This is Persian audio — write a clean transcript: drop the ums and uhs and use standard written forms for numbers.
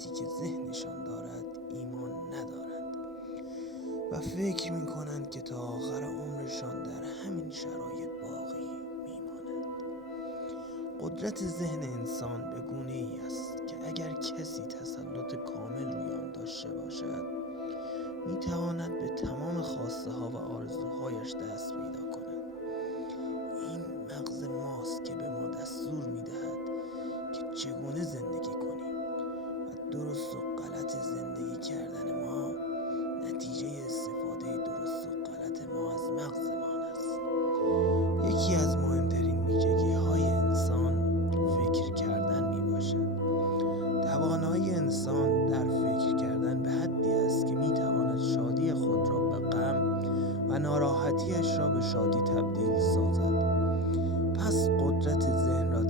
قدرتی که ذهنشان دارد ایمان ندارند و فکر می‌کنند که تا آخر عمرشان در همین شرایط باقی می‌مانند. قدرت ذهن انسان به گونه‌ای است که اگر کسی تسلط کامل روی آن داشته باشد می‌تواند به تمام خواسته‌ها و آرزوهایش دست پیدا کند. این مغز ماست که به ما دستور می‌دهد که چگونه زندگی کنیم و درست و غلط زندگی کردن ما نتیجه استفاده درست و غلط ما از مغزمان است. یکی از مهمترین ویژگی‌های انسان فکر کردن میباشد. توانایی انسان در فکر کردن به حدی است که میتواند شادی خود را به غم و ناراحتیش را به شادی تبدیل سازد. پس قدرت ذهن را